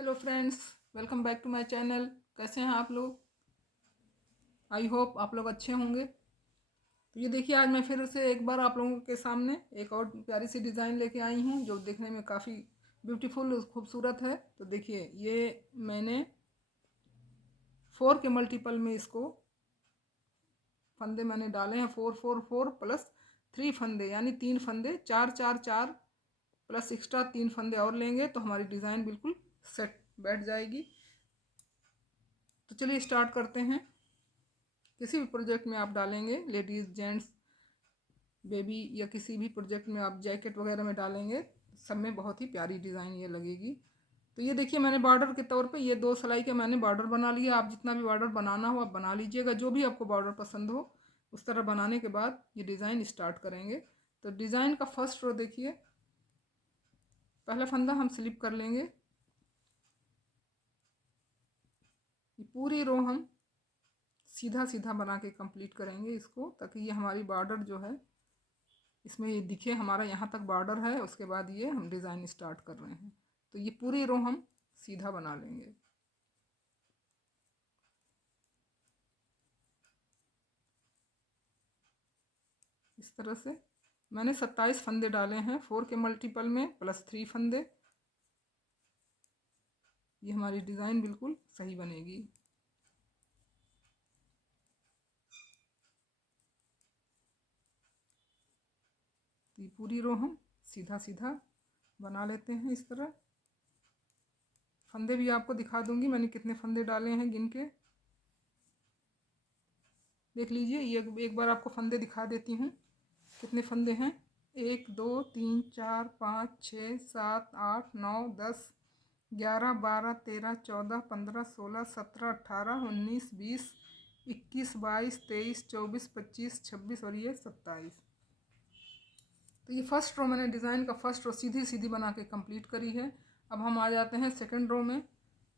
Hello friends, welcome back to my channel. कैसे हैं आप लोग? आई होप आप लोग अच्छे होंगे। तो ये देखिए, आज मैं फिर से एक बार आप लोगों के सामने एक और प्यारी सी डिज़ाइन लेके आई हूँ जो देखने में काफ़ी ब्यूटीफुल खूबसूरत है। तो देखिए, ये मैंने 4 के मल्टीपल में इसको फंदे मैंने डाले हैं। 4 4 4 प्लस 3 फंदे, यानी 3 फंदे, 4 4 4 प्लस एक्स्ट्रा 3 फंदे और लेंगे तो हमारी डिज़ाइन बिल्कुल सेट बैठ जाएगी। तो चलिए स्टार्ट करते हैं। किसी भी प्रोजेक्ट में आप डालेंगे, लेडीज़, जेंट्स, बेबी, या किसी भी प्रोजेक्ट में आप जैकेट वगैरह में डालेंगे, सब में बहुत ही प्यारी डिज़ाइन ये लगेगी। तो ये देखिए, मैंने बॉर्डर के तौर पे ये 2 सिलाई के मैंने बॉर्डर बना लिया। आप जितना भी बॉर्डर बनाना हो आप बना लीजिएगा, जो भी आपको बॉर्डर पसंद हो उस तरह बनाने के बाद ये डिज़ाइन स्टार्ट करेंगे। तो डिज़ाइन का फर्स्ट रो देखिए, पहला फंदा हम स्लिप कर लेंगे। ये पूरी रो हम सीधा सीधा बना के कंप्लीट करेंगे इसको, ताकि ये हमारी बॉर्डर जो है इसमें ये दिखे हमारा यहाँ तक बॉर्डर है। उसके बाद ये हम डिज़ाइन स्टार्ट कर रहे हैं, तो ये पूरी रो हम सीधा बना लेंगे। इस तरह से मैंने 27 फंदे डाले हैं 4 के मल्टीपल में प्लस 3 फंदे। ये हमारी डिज़ाइन बिल्कुल सही बनेगी। तो ये पूरी रो हम सीधा सीधा बना लेते हैं इस तरह। फंदे भी आपको दिखा दूंगी मैंने कितने फंदे डाले हैं गिन के। देख लीजिए, ये एक बार आपको फंदे दिखा देती हूँ कितने फंदे हैं। 1 2 3 4 5 6 7 8 9 10 11 12 13 14 15 16 17 18 19 20 21 22 23 24 25 26 और ये 27। तो ये फर्स्ट रो मैंने डिज़ाइन का फर्स्ट रो सीधी सीधी बना के कंप्लीट करी है। अब हम आ जाते हैं सेकंड रो में।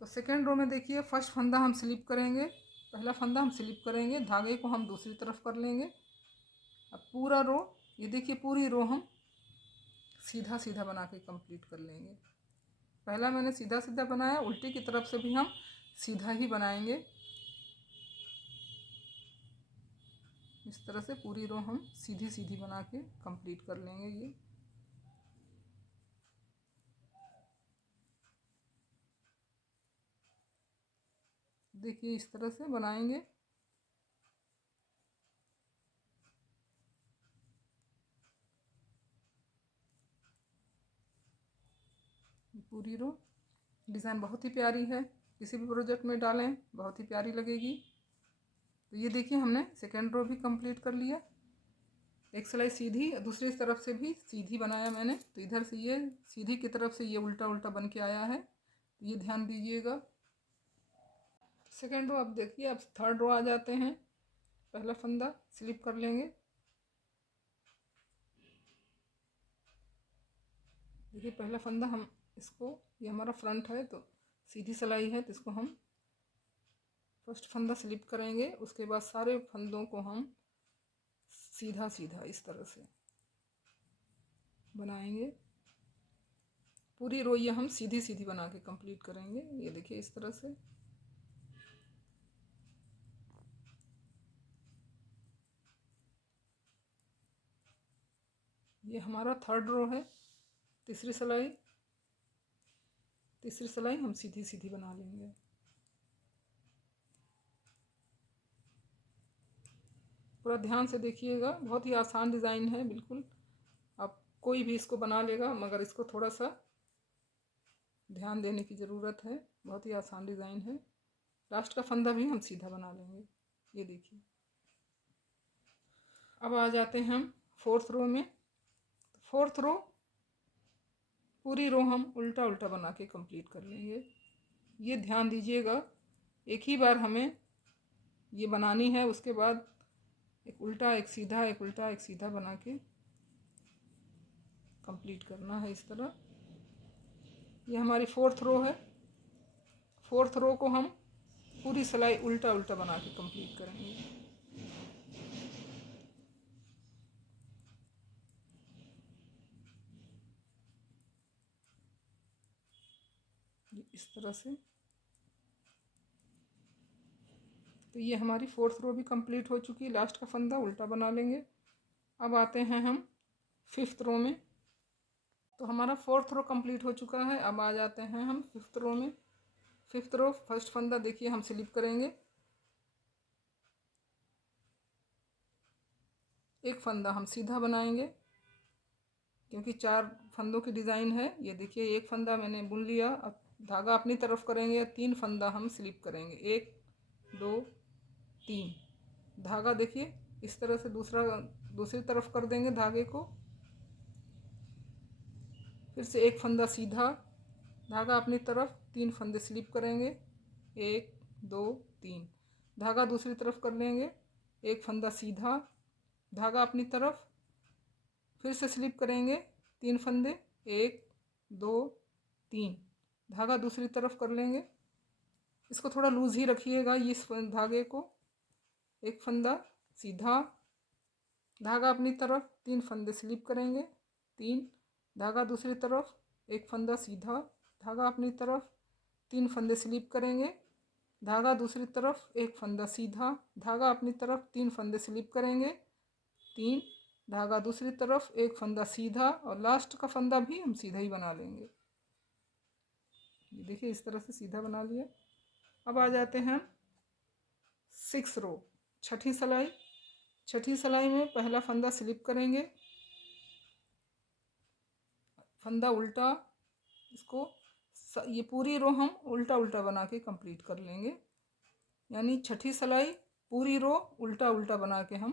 तो सेकंड रो में देखिए, फर्स्ट फंदा हम स्लिप करेंगे, पहला फंदा हम स्लिप करेंगे, धागे को हम दूसरी तरफ कर लेंगे। अब पूरा रो, ये देखिए पूरी रो हम सीधा सीधा बना के कंप्लीट कर लेंगे। पहला मैंने सीधा सीधा बनाया, उल्टी की तरफ से भी हम सीधा ही बनाएंगे। इस तरह से पूरी रो हम सीधी सीधी बना के कंप्लीट कर लेंगे। ये देखिए इस तरह से बनाएंगे। पूरी रो डिज़ाइन बहुत ही प्यारी है, किसी भी प्रोजेक्ट में डालें बहुत ही प्यारी लगेगी। तो ये देखिए, हमने सेकेंड रो भी कंप्लीट कर लिया। एक सिलाई सीधी, दूसरी तरफ से भी सीधी बनाया मैंने, तो इधर से ये सीधी की तरफ से ये उल्टा उल्टा बन के आया है, तो ये ध्यान दीजिएगा। सेकेंड रो अब देखिए, अब थर्ड रो आ जाते हैं। पहला फंदा स्लिप कर लेंगे। देखिए पहला फंदा हम इसको, ये हमारा फ्रंट है तो सीधी सिलाई है, तो इसको हम फर्स्ट फंदा स्लिप करेंगे। उसके बाद सारे फंदों को हम सीधा सीधा इस तरह से बनाएंगे। पूरी रो ये हम सीधी सीधी बना के कंप्लीट करेंगे। ये देखिए इस तरह से। ये हमारा थर्ड रो है। तीसरी सिलाई हम सीधी सीधी बना लेंगे। पूरा ध्यान से देखिएगा, बहुत ही आसान डिज़ाइन है बिल्कुल। आप कोई भी इसको बना लेगा, मगर इसको थोड़ा सा ध्यान देने की ज़रूरत है। बहुत ही आसान डिज़ाइन है। लास्ट का फंदा भी हम सीधा बना लेंगे। ये देखिए, अब आ जाते हैं हम फोर्थ रो में। फोर्थ रो पूरी रो हम उल्टा उल्टा बना के कंप्लीट कर लेंगे। ये ध्यान दीजिएगा, एक ही बार हमें ये बनानी है, उसके बाद एक उल्टा एक सीधा, एक उल्टा एक सीधा बना के कंप्लीट करना है इस तरह। ये हमारी फोर्थ रो है। फोर्थ रो को हम पूरी सिलाई उल्टा उल्टा बना के कंप्लीट करेंगे। इस तरह से। तो ये हमारी 4th रो भी कंप्लीट हो चुकी है। लास्ट का फंदा उल्टा बना लेंगे। अब आते हैं हम 5th रो में। तो हमारा 4th रो कंप्लीट हो चुका है। अब आ जाते हैं हम 5th रो में। 5th रो फर्स्ट फंदा देखिए हम स्लिप करेंगे, एक फंदा हम सीधा बनाएंगे क्योंकि 4 फंदों की डिज़ाइन है। ये देखिए एक फंदा मैंने बुन लिया। अब धागा अपनी तरफ करेंगे, 3 फंदा हम स्लिप करेंगे, 1 2 3। धागा देखिए इस तरह से दूसरी तरफ कर देंगे धागे को। फिर से एक फंदा सीधा, धागा अपनी तरफ, 3 फंदे स्लिप करेंगे, 1 2 3। धागा दूसरी तरफ कर लेंगे, एक फंदा सीधा, धागा अपनी तरफ, फिर से स्लिप करेंगे, 3 फंदे, 1 2 3। धागा दूसरी तरफ कर लेंगे। इसको थोड़ा लूज ही रखिएगा इस धागे को। एक फंदा सीधा, धागा अपनी तरफ, 3 फंदे स्लिप करेंगे, 3। धागा दूसरी तरफ, एक फंदा सीधा, धागा अपनी तरफ, 3 फंदे स्लिप करेंगे, धागा दूसरी तरफ, एक फंदा सीधा, धागा अपनी तरफ, 3 फंदे स्लिप करेंगे, 3। धागा दूसरी तरफ, एक फंदा सीधा, और लास्ट का फंदा भी हम सीधा ही बना लेंगे। ये देखिए इस तरह से सीधा बना लिया। अब आ जाते हैं 6 रो, छठी सिलाई। छठी सिलाई में पहला फंदा स्लिप करेंगे, फंदा उल्टा, इसको ये पूरी रो हम उल्टा उल्टा बना के कंप्लीट कर लेंगे। यानी छठी सिलाई पूरी रो उल्टा उल्टा बना के हम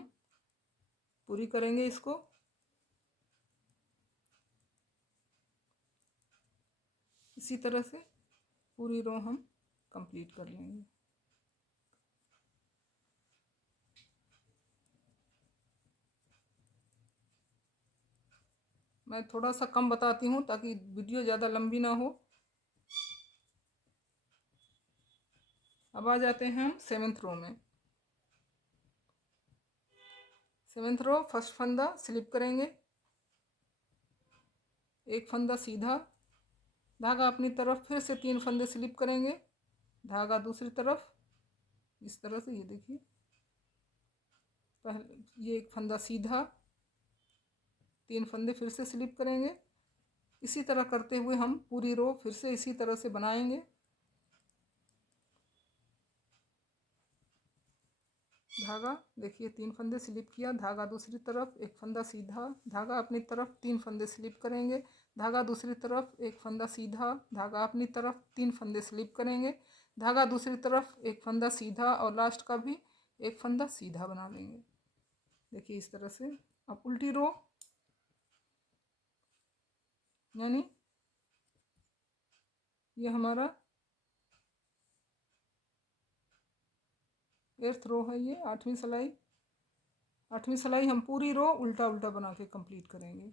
पूरी करेंगे इसको। इसी तरह से पूरी रो हम कंप्लीट कर लेंगे। मैं थोड़ा सा कम बताती हूँ ताकि वीडियो ज़्यादा लंबी ना हो। अब आ जाते हैं हम 7th रो में। 7th रो फर्स्ट फंदा स्लिप करेंगे, एक फंदा सीधा, धागा अपनी तरफ, फिर से 3 फंदे स्लिप करेंगे, धागा दूसरी तरफ, इस तरह से। ये देखिए पहले ये एक फंदा सीधा, 3 फंदे फिर से स्लिप करेंगे। इसी तरह करते हुए हम पूरी रो फिर से इसी तरह से बनाएंगे। धागा देखिए 3 फंदे स्लिप किया, धागा दूसरी तरफ, एक फंदा सीधा, धागा अपनी तरफ, 3 फंदे स्लिप करेंगे, धागा दूसरी तरफ, एक फंदा सीधा, धागा अपनी तरफ, 3 फंदे स्लिप करेंगे, धागा दूसरी तरफ, एक फंदा सीधा, और लास्ट का भी एक फंदा सीधा बना लेंगे। देखिए इस तरह से। अब उल्टी रो, यानी ये हमारा 8th रो है, ये 8वीं सिलाई। 8वीं सिलाई हम पूरी रो उल्टा उल्टा बना के कंप्लीट करेंगे।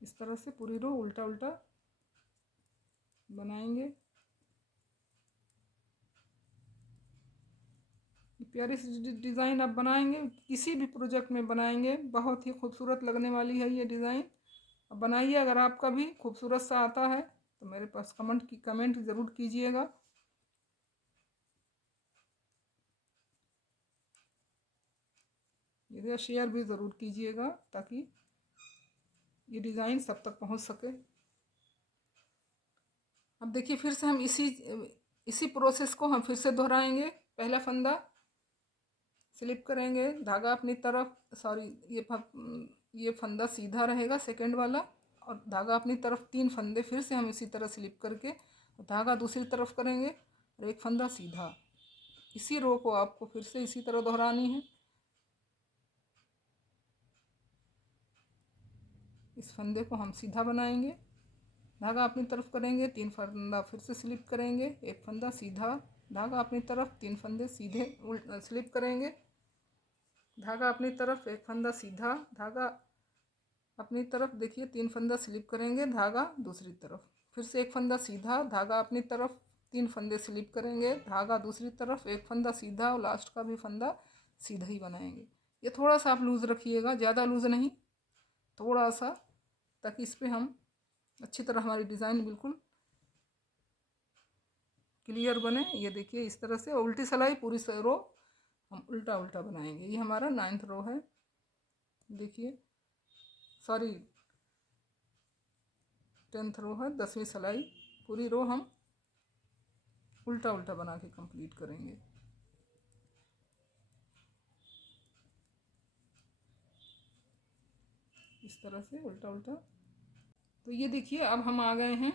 इस तरह से पूरी रो उल्टा उल्टा बनाएंगे। प्यारी सी डिज़ाइन आप बनाएंगे, किसी भी प्रोजेक्ट में बनाएंगे, बहुत ही खूबसूरत लगने वाली है ये डिज़ाइन। अब बनाइए। अगर आपका भी खूबसूरत सा आता है तो मेरे पास कमेंट ज़रूर कीजिएगा। ये शेयर भी ज़रूर कीजिएगा ताकि ये डिज़ाइन सब तक पहुंच सके। अब देखिए फिर से हम इसी प्रोसेस को हम फिर से दोहराएंगे। पहला फंदा स्लिप करेंगे, धागा अपनी तरफ, सॉरी ये फंदा सीधा रहेगा सेकंड वाला, और धागा अपनी तरफ, 3 फंदे फिर से हम इसी तरह स्लिप करके धागा दूसरी तरफ करेंगे, और एक फंदा सीधा। इसी रो को आपको फिर से इसी तरह दोहरानी है। इस फंदे को हम सीधा बनाएंगे, धागा अपनी तरफ करेंगे, 3 फंदा फिर से स्लिप करेंगे, एक फंदा सीधा, धागा अपनी तरफ, 3 फंदे सीधे स्लिप करेंगे, धागा अपनी तरफ, एक फंदा सीधा, धागा अपनी तरफ, देखिए 3 फंदा स्लिप करेंगे, धागा दूसरी तरफ, फिर से एक फंदा सीधा, धागा अपनी तरफ, 3 फंदे स्लिप करेंगे, धागा दूसरी तरफ, एक फंदा सीधा, और लास्ट का भी फंदा सीधा ही बनाएंगे। ये थोड़ा सा आप लूज़ रखिएगा, ज़्यादा लूज़ नहीं, थोड़ा सा ताकि इस पर हम अच्छी तरह हमारी डिज़ाइन बिल्कुल क्लियर बने। ये देखिए इस तरह से उल्टी सिलाई पूरी रो हम उल्टा उल्टा बनाएंगे। ये हमारा 9th रो है, देखिए सॉरी 10th रो है, 10वीं सिलाई। पूरी रो हम उल्टा उल्टा बना के कंप्लीट करेंगे। इस तरह से उल्टा उल्टा। तो ये देखिए अब हम आ गए हैं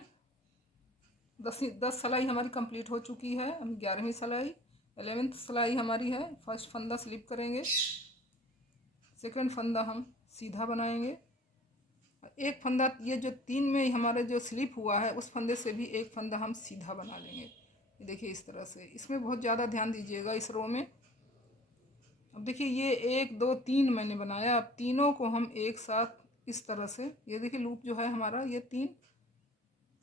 10 सिलाई हमारी कंप्लीट हो चुकी है। हम 11वीं सिलाई 11th सिलाई हमारी है। फर्स्ट फंदा स्लिप करेंगे, सेकंड फंदा हम सीधा बनाएंगे। एक फंदा ये जो 3 में हमारा जो स्लिप हुआ है उस फंदे से भी एक फंदा हम सीधा बना लेंगे। ये देखिए इस तरह से। इसमें बहुत ज़्यादा ध्यान दीजिएगा इस रो में। अब देखिए ये 1 2 3 मैंने बनाया। अब तीनों को हम एक साथ इस तरह से, ये देखिए लूप जो है हमारा ये 3,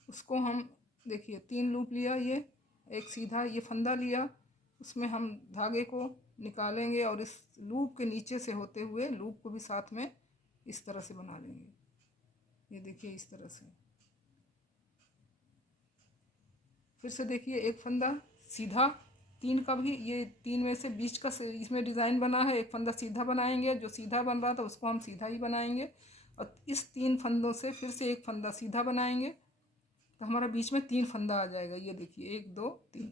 उसको हम देखिए 3 लूप लिया, ये एक सीधा ये फंदा लिया, उसमें हम धागे को निकालेंगे और इस लूप के नीचे से होते हुए लूप को भी साथ में इस तरह से बना लेंगे। ये देखिए इस तरह से। फिर से देखिए एक फंदा सीधा, 3 का भी ये 3 में से बीच का इसमें डिज़ाइन बना है, एक फंदा सीधा बनाएंगे। जो सीधा बन रहा था उसको हम सीधा ही बनाएंगे और इस 3 फंदों से फिर से एक फंदा सीधा बनाएंगे तो हमारा बीच में 3 फंदा आ जाएगा। ये देखिए 1 2 3।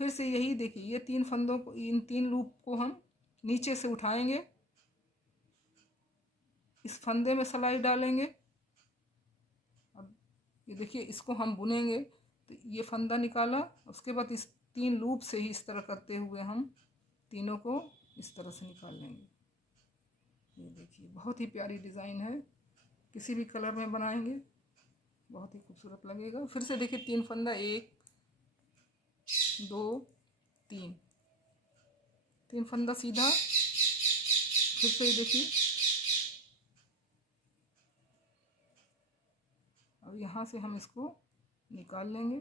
फिर से यही देखिए ये 3 फंदों को, इन 3 लूप को हम नीचे से उठाएंगे, इस फंदे में सिलाई डालेंगे। अब ये देखिए इसको हम बुनेंगे तो ये फंदा निकाला, उसके बाद इस 3 लूप से ही इस तरह करते हुए हम तीनों को इस तरह से निकाल लेंगे। ये देखिए बहुत ही प्यारी डिज़ाइन है, किसी भी कलर में बनाएंगे बहुत ही खूबसूरत लगेगा। फिर से देखिए 3 फंदा, 1 2 3, 3 फंदा सीधा। फिर से ये देखिए अब यहाँ से हम इसको निकाल लेंगे।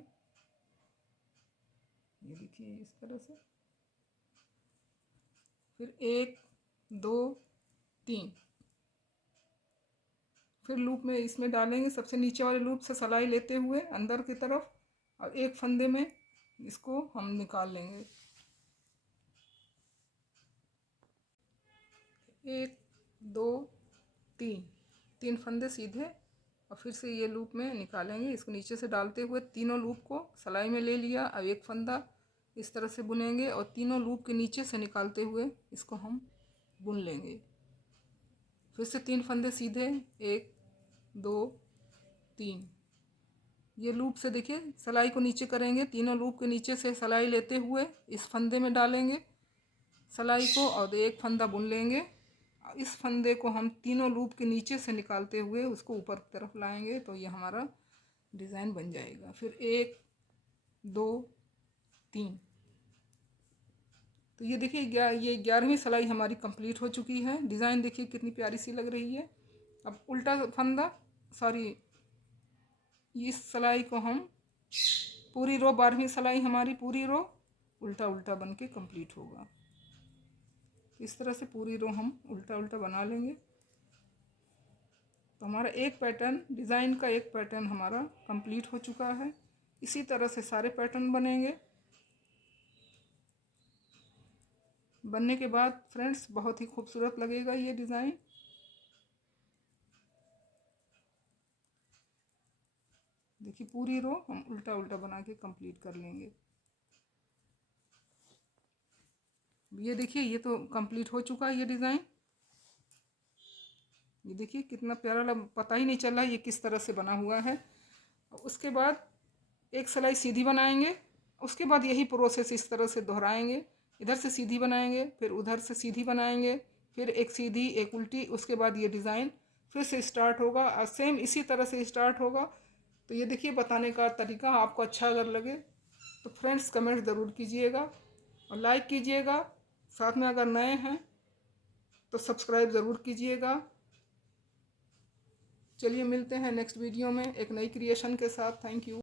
ये देखिए इस तरह से। फिर 1 2 3, फिर लूप में इसमें डालेंगे, सबसे नीचे वाले लूप से सिलाई लेते हुए अंदर की तरफ और एक फंदे में इसको हम निकाल लेंगे। 1 2 3, 3 फंदे सीधे और फिर से ये लूप में निकालेंगे। इसको नीचे से डालते हुए तीनों लूप को सिलाई में ले लिया। अब एक फंदा इस तरह से बुनेंगे और तीनों लूप के नीचे से निकालते हुए इसको हम बुन लेंगे। फिर से 3 फंदे सीधे, 1 2 3। ये लूप से देखिए सिलाई को नीचे करेंगे, तीनों लूप के नीचे से सिलाई लेते हुए इस फंदे में डालेंगे सिलाई को और एक फंदा बुन लेंगे। इस फंदे को हम तीनों लूप के नीचे से निकालते हुए उसको ऊपर की तरफ लाएंगे तो ये हमारा डिज़ाइन बन जाएगा। फिर 1 2 3। तो ये देखिए ये 11वीं सिलाई हमारी कंप्लीट हो चुकी है। डिज़ाइन देखिए कितनी प्यारी सी लग रही है। अब उल्टा फंदा, सॉरी इस सिलाई को हम पूरी रो, 12वीं सिलाई हमारी पूरी रो उल्टा उल्टा बन के कंप्लीट होगा। इस तरह से पूरी रो हम उल्टा उल्टा बना लेंगे तो हमारा एक पैटर्न, डिज़ाइन का एक पैटर्न हमारा कंप्लीट हो चुका है। इसी तरह से सारे पैटर्न बनेंगे। बनने के बाद फ्रेंड्स बहुत ही खूबसूरत लगेगा ये डिज़ाइन। देखिए पूरी रो हम उल्टा उल्टा बना के कंप्लीट कर लेंगे। ये देखिए ये तो कंप्लीट हो चुका है ये डिज़ाइन। ये देखिए कितना प्यारा पता ही नहीं चला ये किस तरह से बना हुआ है। उसके बाद एक सिलाई सीधी बनाएंगे, उसके बाद यही प्रोसेस इस तरह से दोहराएंगे। इधर से सीधी बनाएंगे, फिर उधर से सीधी बनाएंगे, फिर एक सीधी एक उल्टी, उसके बाद ये डिज़ाइन फिर से स्टार्ट होगा और सेम इसी तरह से स्टार्ट होगा। तो ये देखिए बताने का तरीका आपको अच्छा अगर लगे तो फ्रेंड्स कमेंट ज़रूर कीजिएगा और लाइक कीजिएगा। साथ में अगर नए हैं तो सब्सक्राइब ज़रूर कीजिएगा। चलिए मिलते हैं नेक्स्ट वीडियो में एक नई क्रिएशन के साथ। Thank you.